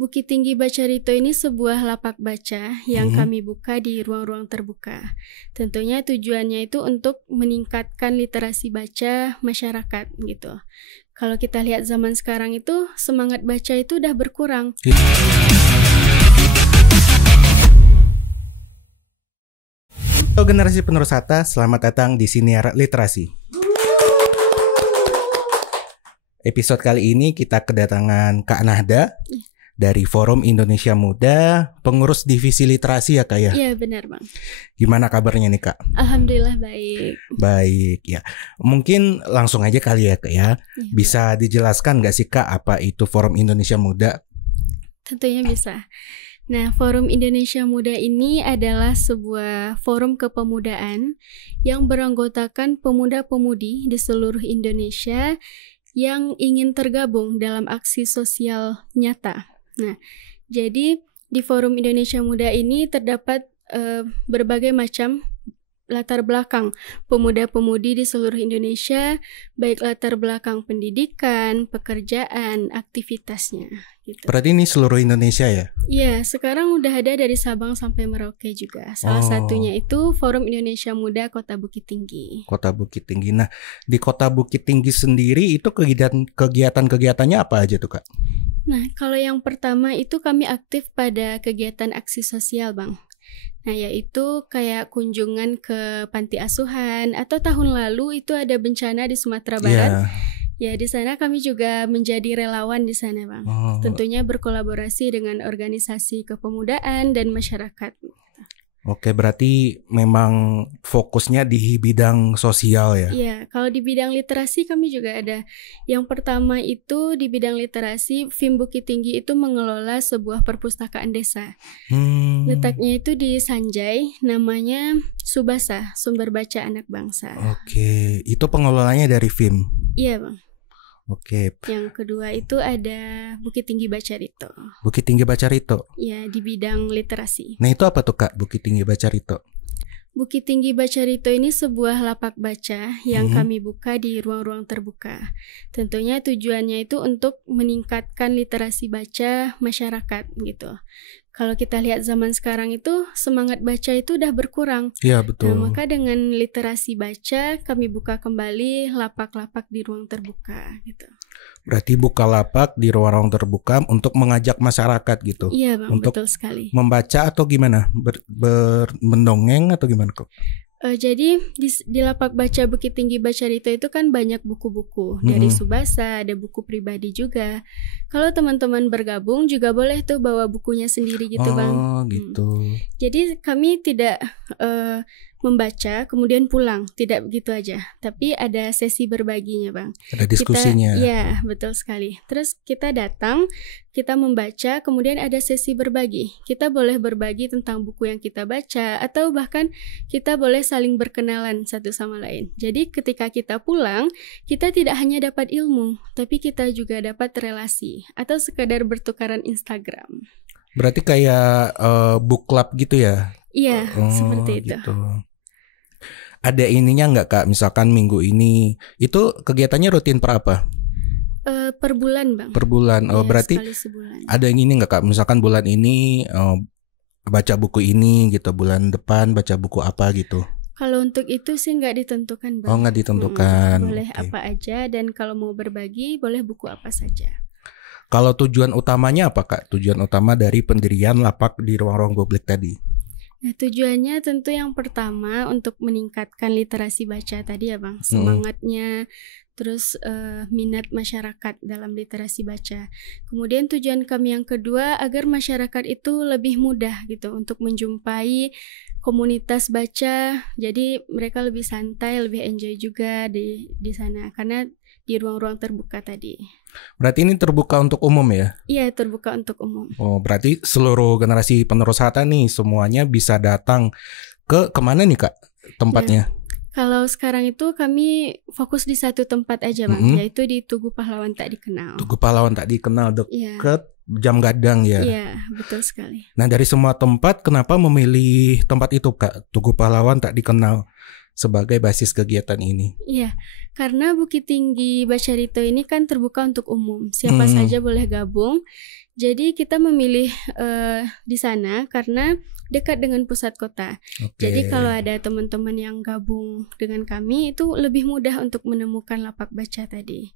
Bukit Tinggi Bacarito ini sebuah lapak baca yang kami buka di ruang-ruang terbuka. Tentunya tujuannya itu untuk meningkatkan literasi baca masyarakat gitu. Kalau kita lihat zaman sekarang itu semangat baca itu udah berkurang. Halo generasi penerus Hatta, selamat datang di Siniar Literasi. Episode kali ini kita kedatangan Kak Nahda dari Forum Indonesia Muda, pengurus divisi literasi ya Kak ya? Iya benar Bang. Gimana kabarnya nih Kak? Alhamdulillah baik. Baik ya. Mungkin langsung aja kali ya Kak ya. Bisa dijelaskan gak sih Kak apa itu Forum Indonesia Muda? Tentunya bisa. Nah, Forum Indonesia Muda ini adalah sebuah forum kepemudaan yang beranggotakan pemuda-pemudi di seluruh Indonesia yang ingin tergabung dalam aksi sosial nyata. Nah, jadi di Forum Indonesia Muda ini terdapat berbagai macam latar belakang pemuda-pemudi di seluruh Indonesia, baik latar belakang pendidikan, pekerjaan, aktivitasnya. Gitu. Berarti ini seluruh Indonesia ya? Iya, sekarang udah ada dari Sabang sampai Merauke juga. Salah satunya itu Forum Indonesia Muda Kota Bukit Tinggi. Kota Bukit Tinggi. Nah, di Kota Bukit Tinggi sendiri itu kegiatan-kegiatannya apa aja tuh Kak? Nah, kalau yang pertama itu kami aktif pada kegiatan aksi sosial, Bang. Nah, yaitu kayak kunjungan ke panti asuhan, atau tahun lalu itu ada bencana di Sumatera Barat. Ya, di sana kami juga menjadi relawan di sana, Bang. Tentunya berkolaborasi dengan organisasi kepemudaan dan masyarakat. Oke, berarti memang fokusnya di bidang sosial ya? Iya, kalau di bidang literasi kami juga ada. Yang pertama itu di bidang literasi, FIM Bukit Tinggi itu mengelola sebuah perpustakaan desa. Letaknya itu di Sanjay, namanya Subasa, Sumber Baca Anak Bangsa. Oke, itu pengelolanya dari FIM? Iya, Bang. Oke. Yang kedua itu ada Bukit Tinggi Bacarito. Bukit Tinggi Bacarito? Ya, di bidang literasi. Nah, itu apa tuh Kak, Bukit Tinggi Bacarito? Bukit Tinggi Bacarito ini sebuah lapak baca yang kami buka di ruang-ruang terbuka. Tentunya tujuannya itu untuk meningkatkan literasi baca masyarakat gitu. Kalau kita lihat zaman sekarang itu semangat baca itu udah berkurang. Iya betul. Nah, maka dengan literasi baca kami buka kembali lapak-lapak di ruang terbuka gitu. Berarti buka lapak di ruang-ruang terbuka untuk mengajak masyarakat gitu. Iya Bang, untuk betul sekali. Membaca atau gimana? Mendongeng atau gimana kok? Jadi di lapak baca Bukit Tinggi Bacarito itu kan banyak buku-buku dari Subasa, ada buku pribadi juga. Kalau teman-teman bergabung juga boleh tuh bawa bukunya sendiri gitu Bang. Oh gitu. Jadi kami tidak membaca kemudian pulang, tidak begitu aja. Tapi ada sesi berbaginya Bang. Ada diskusinya. Iya betul sekali. Terus kita datang, kita membaca, kemudian ada sesi berbagi. Kita boleh berbagi tentang buku yang kita baca, atau bahkan kita boleh saling berkenalan satu sama lain. Jadi ketika kita pulang, kita tidak hanya dapat ilmu, tapi kita juga dapat relasi atau sekadar bertukaran Instagram. Berarti kayak book club gitu ya? Iya, seperti itu. Gitu. Ada ininya nggak Kak? Misalkan minggu ini itu kegiatannya rutin per apa? Per bulan Bang. Per bulan. Oh ya, berarti ada yang ini nggak Kak? Misalkan bulan ini baca buku ini gitu, bulan depan baca buku apa gitu? Kalau untuk itu sih nggak ditentukan Bang. Oh nggak ditentukan. Boleh apa aja, dan kalau mau berbagi boleh buku apa saja. Kalau tujuan utamanya apa Kak? Tujuan utama dari pendirian lapak di ruang-ruang publik tadi? Nah, tujuannya tentu yang pertama untuk meningkatkan literasi baca tadi ya Bang, semangatnya, terus minat masyarakat dalam literasi baca. Kemudian tujuan kami yang kedua agar masyarakat itu lebih mudah gitu untuk menjumpai komunitas baca, jadi mereka lebih santai, lebih enjoy juga di sana karena di ruang-ruang terbuka tadi. Berarti ini terbuka untuk umum ya? Iya, terbuka untuk umum. Oh, berarti seluruh generasi penerus Hatta nih semuanya bisa datang ke kemana nih Kak tempatnya? Kalau sekarang itu kami fokus di satu tempat aja Bang, yaitu di Tugu Pahlawan Tak Dikenal. Tugu Pahlawan Tak Dikenal dekat Jam Gadang ya? Iya, betul sekali. Nah dari semua tempat kenapa memilih tempat itu Kak, Tugu Pahlawan Tak Dikenal sebagai basis kegiatan ini? Iya, karena Bukit Tinggi Bacarito ini kan terbuka untuk umum, siapa saja boleh gabung. Jadi kita memilih di sana karena dekat dengan pusat kota. Jadi kalau ada teman-teman yang gabung dengan kami itu lebih mudah untuk menemukan lapak baca tadi.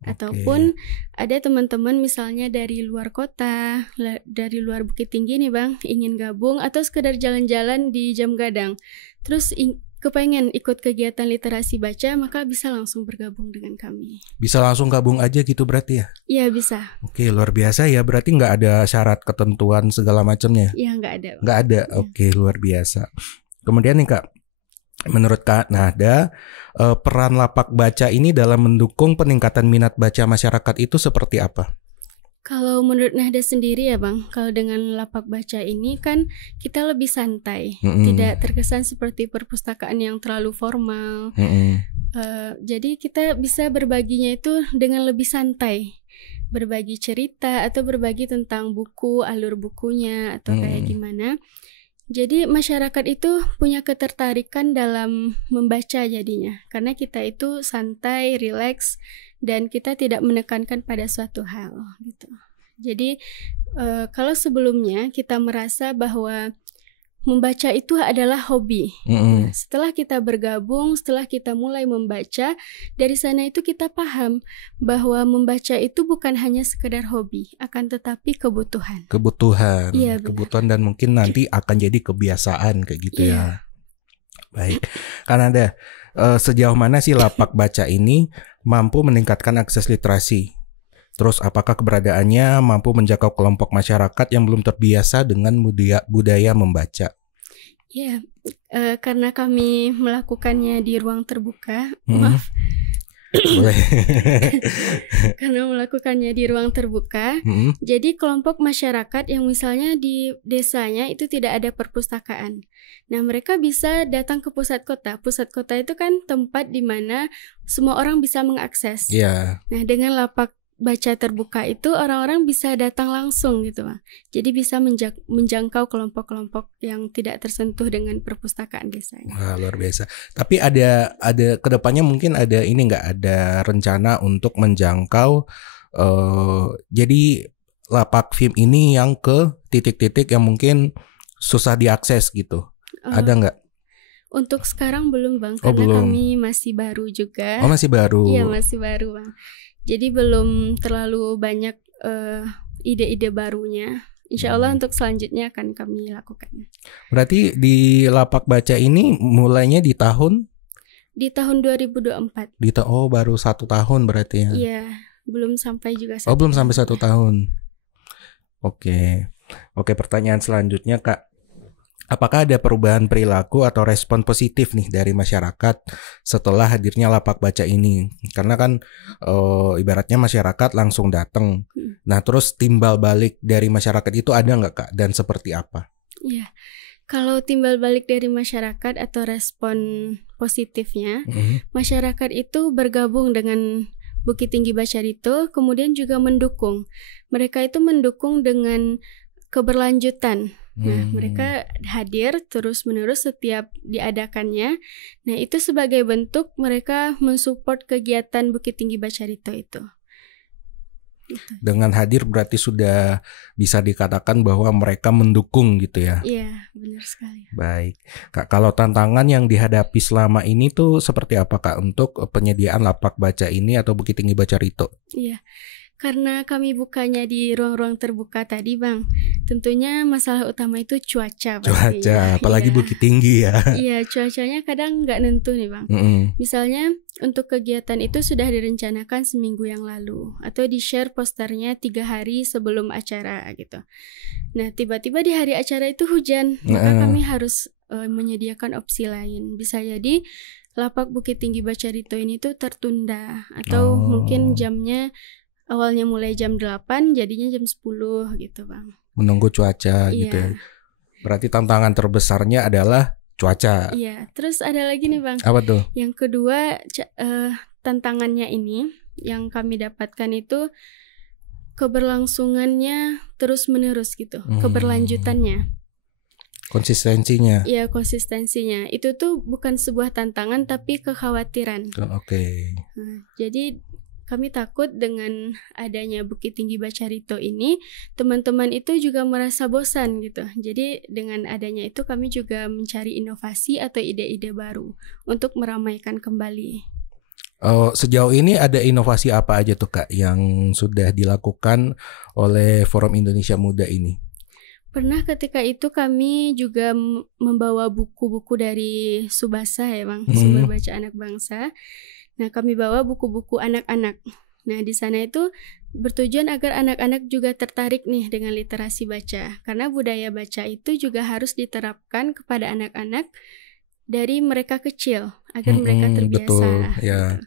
Ataupun ada teman-teman misalnya dari luar kota, dari luar Bukit Tinggi nih Bang, ingin gabung atau sekedar jalan-jalan di Jam Gadang. Terus kepengen ikut kegiatan literasi baca, maka bisa langsung bergabung dengan kami. Bisa langsung gabung aja gitu berarti ya? Iya bisa. Oke, luar biasa ya. Berarti nggak ada syarat ketentuan segala macamnya? Iya nggak ada. Nggak ada. Ya. Oke, luar biasa. Kemudian nih Kak, menurut Kak Nahda, peran lapak baca ini dalam mendukung peningkatan minat baca masyarakat itu seperti apa? Kalau menurut Nahda sendiri ya Bang, kalau dengan lapak baca ini kan kita lebih santai, tidak terkesan seperti perpustakaan yang terlalu formal. Jadi kita bisa berbaginya itu dengan lebih santai, berbagi cerita atau berbagi tentang buku, alur bukunya atau kayak gimana. Jadi masyarakat itu punya ketertarikan dalam membaca jadinya, karena kita itu santai, rileks, dan kita tidak menekankan pada suatu hal gitu. Jadi kalau sebelumnya kita merasa bahwa membaca itu adalah hobi. Setelah kita bergabung, setelah kita mulai membaca, dari sana itu kita paham bahwa membaca itu bukan hanya sekedar hobi, akan tetapi kebutuhan. Iya, kebutuhan dan mungkin nanti akan jadi kebiasaan kayak gitu ya. Baik, karena ada sejauh mana sih lapak baca ini mampu meningkatkan akses literasi? Terus apakah keberadaannya mampu menjangkau kelompok masyarakat yang belum terbiasa dengan budaya membaca? Ya, karena kami melakukannya di ruang terbuka, maaf. Boleh. Karena melakukannya di ruang terbuka, jadi kelompok masyarakat yang misalnya di desanya itu tidak ada perpustakaan. Nah, mereka bisa datang ke pusat kota. Pusat kota itu kan tempat di mana semua orang bisa mengakses. Nah, dengan lapak baca terbuka itu orang-orang bisa datang langsung gitu Bang. Jadi bisa menjangkau kelompok-kelompok yang tidak tersentuh dengan perpustakaan desa. Wah, luar biasa. Tapi ada kedepannya mungkin ada ini nggak, ada rencana untuk menjangkau jadi lapak film ini yang ke titik-titik yang mungkin susah diakses gitu. Ada nggak? Untuk sekarang belum Bang, karena kami masih baru juga. Oh, masih baru. Iya, masih baru Bang. Jadi belum terlalu banyak ide-ide barunya. Insya Allah untuk selanjutnya akan kami lakukan. Berarti di lapak baca ini mulainya di tahun? Di tahun 2024. Baru 1 tahun berarti ya? Iya, belum sampai juga 1 tahun. Belum sampai 1 tahun. Oke, pertanyaan selanjutnya Kak. Apakah ada perubahan perilaku atau respon positif nih dari masyarakat setelah hadirnya lapak baca ini? Karena kan ibaratnya masyarakat langsung datang. Nah, terus timbal balik dari masyarakat itu ada nggak Kak? Dan seperti apa? Iya, kalau timbal balik dari masyarakat atau respon positifnya, masyarakat itu bergabung dengan Bukit Tinggi Bacarito, kemudian juga mendukung. Mereka itu mendukung dengan keberlanjutan. Nah, mereka hadir terus-menerus setiap diadakannya. Nah, itu sebagai bentuk mereka mensupport kegiatan Bukit Tinggi Bacarito itu. Dengan hadir berarti sudah bisa dikatakan bahwa mereka mendukung gitu ya? Iya, benar sekali. Baik, Kak, kalau tantangan yang dihadapi selama ini tuh seperti apa Kak untuk penyediaan lapak baca ini atau Bukit Tinggi Bacarito? Iya. Karena kami bukanya di ruang-ruang terbuka tadi Bang, tentunya masalah utama itu cuaca. Apalagi Bukit Tinggi ya. Iya, cuacanya kadang nggak nentu nih Bang. Misalnya untuk kegiatan itu sudah direncanakan seminggu yang lalu, atau di-share posternya 3 hari sebelum acara gitu. Nah, tiba-tiba di hari acara itu hujan, maka kami harus menyediakan opsi lain. Bisa jadi lapak Bukit Tinggi Bacarito ini tuh tertunda, atau mungkin jamnya awalnya mulai jam 8, jadinya jam 10 gitu Bang. Menunggu cuaca gitu ya. Berarti tantangan terbesarnya adalah cuaca. Iya, terus ada lagi nih Bang. Apa tuh? Yang kedua, tantangannya ini yang kami dapatkan itu keberlangsungannya terus-menerus gitu, keberlanjutannya. Konsistensinya. Iya, konsistensinya. Itu tuh bukan sebuah tantangan tapi kekhawatiran. Oke. Nah, jadi kami takut dengan adanya Bukit Tinggi Bacarito ini, teman-teman itu juga merasa bosan gitu. Jadi dengan adanya itu kami juga mencari inovasi atau ide-ide baru untuk meramaikan kembali. Sejauh ini ada inovasi apa aja tuh Kak yang sudah dilakukan oleh Forum Indonesia Muda ini? Pernah ketika itu kami juga membawa buku-buku dari Subasa ya Bang, Sumber Baca Anak Bangsa. Nah, kami bawa buku-buku anak-anak. Nah, di sana itu bertujuan agar anak-anak juga tertarik nih dengan literasi baca. Karena budaya baca itu juga harus diterapkan kepada anak-anak dari mereka kecil agar mereka terbiasa. Betul, ya. Gitu.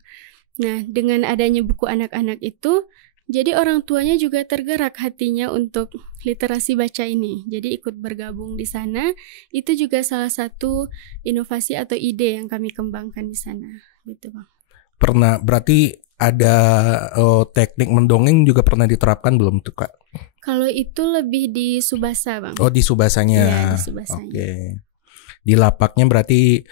Nah, dengan adanya buku anak-anak itu, jadi orang tuanya juga tergerak hatinya untuk literasi baca ini. Jadi ikut bergabung di sana. Itu juga salah satu inovasi atau ide yang kami kembangkan di sana, gitu Bang. Pernah, berarti ada teknik mendongeng juga pernah diterapkan belum tuh Kak? Kalau itu lebih di Subasa Bang. Oh, di Subasanya. Iya, di Subasanya. Oke. Di lapaknya berarti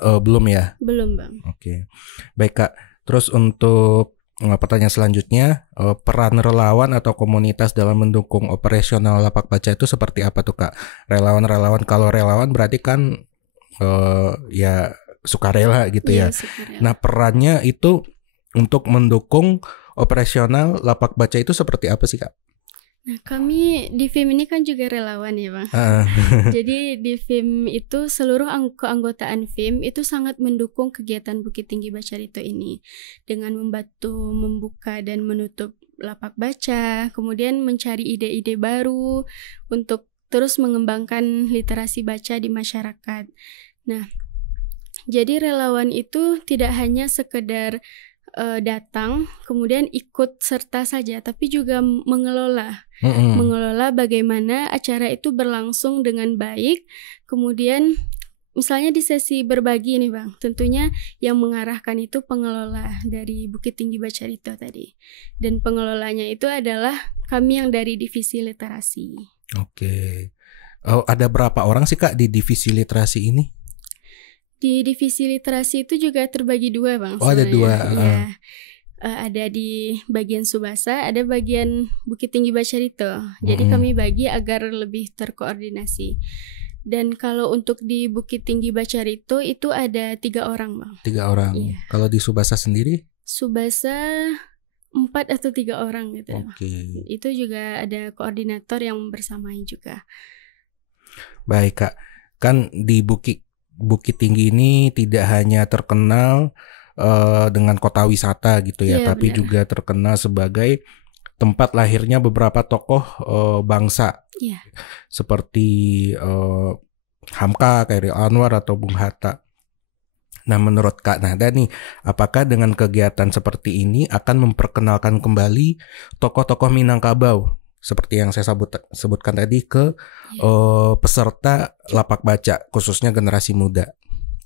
belum ya? Belum Bang. Oke. Baik Kak. Terus untuk pertanyaan selanjutnya, peran relawan atau komunitas dalam mendukung operasional lapak baca itu seperti apa tuh Kak? Relawan-relawan, kalau relawan berarti kan ya sukarela gitu ya. Sukarela. Nah, perannya itu untuk mendukung operasional lapak baca itu seperti apa sih Kak? Nah, kami di FIM ini kan juga relawan ya Bang. Jadi di FIM itu seluruh keanggotaan FIM itu sangat mendukung kegiatan Bukit Tinggi Bacarito ini dengan membantu membuka dan menutup lapak baca, kemudian mencari ide-ide baru untuk terus mengembangkan literasi baca di masyarakat. Nah, jadi relawan itu tidak hanya sekedar datang kemudian ikut serta saja, tapi juga mengelola bagaimana acara itu berlangsung dengan baik. Kemudian misalnya di sesi berbagi nih Bang, tentunya yang mengarahkan itu pengelola dari Bukit Tinggi Bacarito tadi, dan pengelolanya itu adalah kami yang dari divisi literasi. Oke. Ada berapa orang sih Kak di divisi literasi ini? Di divisi literasi itu juga terbagi dua Bang. Oh, ada dua. Ya. Ada di bagian Subasa, ada bagian Bukit Tinggi Bacarito. Jadi kami bagi agar lebih terkoordinasi. Dan kalau untuk di Bukit Tinggi Bacarito itu ada 3 orang Bang. 3 orang. Iya. Kalau di Subasa sendiri? Subasa 4 atau 3 orang gitu. Oke. Itu juga ada koordinator yang bersamai juga. Baik Kak, kan di Bukit Tinggi ini tidak hanya terkenal dengan kota wisata gitu ya, tapi benar, juga terkenal sebagai tempat lahirnya beberapa tokoh bangsa, seperti Hamka, Chairil Anwar atau Bung Hatta. Nah, menurut Kak Nada nih, apakah dengan kegiatan seperti ini akan memperkenalkan kembali tokoh-tokoh Minangkabau seperti yang saya sebutkan tadi ke peserta lapak baca, khususnya generasi muda?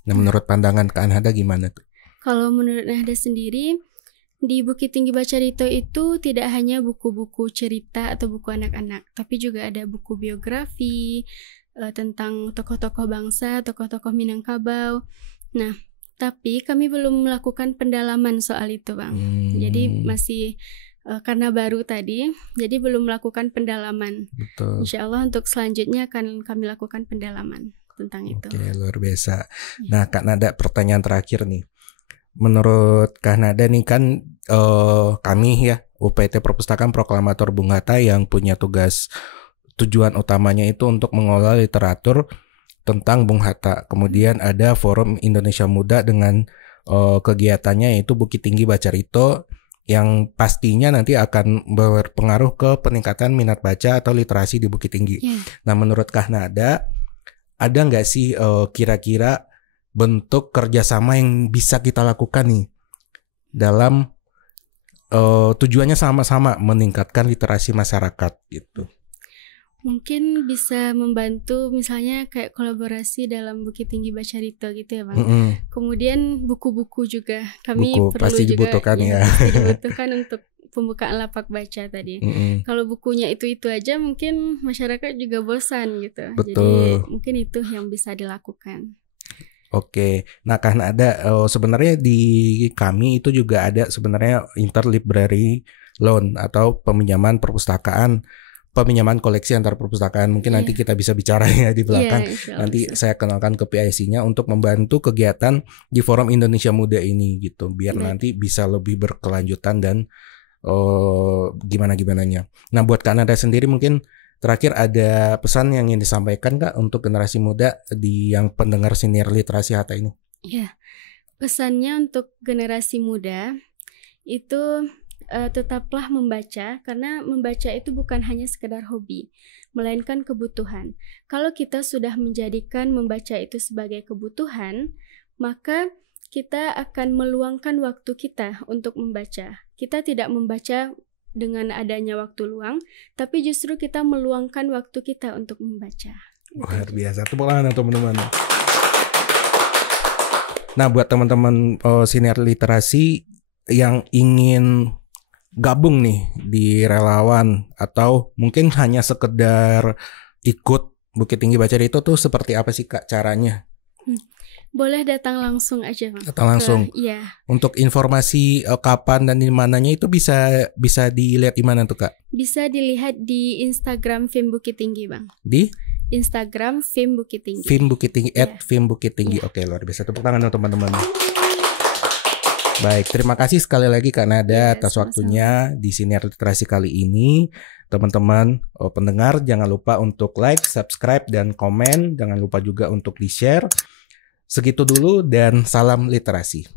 Nah, menurut pandangan Kak Nada gimana tuh? Kalau menurut Nada sendiri, di Bukit Tinggi Bacarito itu tidak hanya buku-buku cerita atau buku anak-anak, tapi juga ada buku biografi tentang tokoh-tokoh bangsa, tokoh-tokoh Minangkabau. Nah, tapi kami belum melakukan pendalaman soal itu, Bang. Jadi masih karena baru tadi, jadi belum melakukan pendalaman. Betul. Insya Allah untuk selanjutnya akan kami lakukan pendalaman tentang itu. Oke, luar biasa. Nah, Kak Nada, pertanyaan terakhir nih. Menurut Kak Nada nih kan kami ya UPT Perpustakaan Proklamator Bung Hatta yang punya tujuan utamanya itu untuk mengolah literatur tentang Bung Hatta. Kemudian ada Forum Indonesia Muda dengan kegiatannya yaitu Bukit Tinggi Bacarito yang pastinya nanti akan berpengaruh ke peningkatan minat baca atau literasi di Bukit Tinggi. Nah, menurut Kak Nada, ada nggak sih kira-kira bentuk kerjasama yang bisa kita lakukan nih dalam tujuannya sama-sama meningkatkan literasi masyarakat gitu? Mungkin bisa membantu misalnya kayak kolaborasi dalam Bukit Tinggi Bacarito gitu ya Bang. Kemudian buku-buku juga kami perlu pasti juga dibutuhkan ya. Pasti dibutuhkan untuk pembukaan lapak baca tadi. Kalau bukunya itu aja mungkin masyarakat juga bosan gitu. Betul. Jadi mungkin itu yang bisa dilakukan. Oke, nah kan ada sebenarnya di kami itu juga ada sebenarnya interlibrary loan atau peminjaman perpustakaan, peminjaman koleksi antar perpustakaan. Mungkin nanti kita bisa bicara ya di belakang. Nanti saya kenalkan ke PIC-nya untuk membantu kegiatan di Forum Indonesia Muda ini gitu, biar nanti bisa lebih berkelanjutan dan gimana-gimananya. Nah buat Kanada sendiri mungkin terakhir ada pesan yang ingin disampaikan Kak untuk generasi muda di yang pendengar siniar literasi Hatta ini? Ya, pesannya untuk generasi muda itu tetaplah membaca, karena membaca itu bukan hanya sekedar hobi, melainkan kebutuhan. Kalau kita sudah menjadikan membaca itu sebagai kebutuhan, maka kita akan meluangkan waktu kita untuk membaca. Kita tidak membaca dengan adanya waktu luang, tapi justru kita meluangkan waktu kita untuk membaca. Luar biasa, tepuk tangan teman-teman. Nah, buat teman-teman siniar literasi yang ingin gabung nih di relawan atau mungkin hanya sekedar ikut Bukit Tinggi Baca itu tuh seperti apa sih Kak caranya? Boleh datang langsung aja Bang. Datang langsung. Iya. Untuk informasi kapan dan di mananya itu bisa dilihat di mana tuh Kak? Bisa dilihat di Instagram FIM Bukit Tinggi Bang. Di Instagram FIM Bukit Tinggi. FIM Bukit Tinggi @FIM Bukit Tinggi. Oke, luar biasa. Tepuk tangan dong teman-teman. Baik, terima kasih sekali lagi Kak Nada atas waktunya di Siniar Literasi kali ini. Teman-teman pendengar jangan lupa untuk like, subscribe, dan komen. Jangan lupa juga untuk di-share. Segitu dulu dan salam literasi.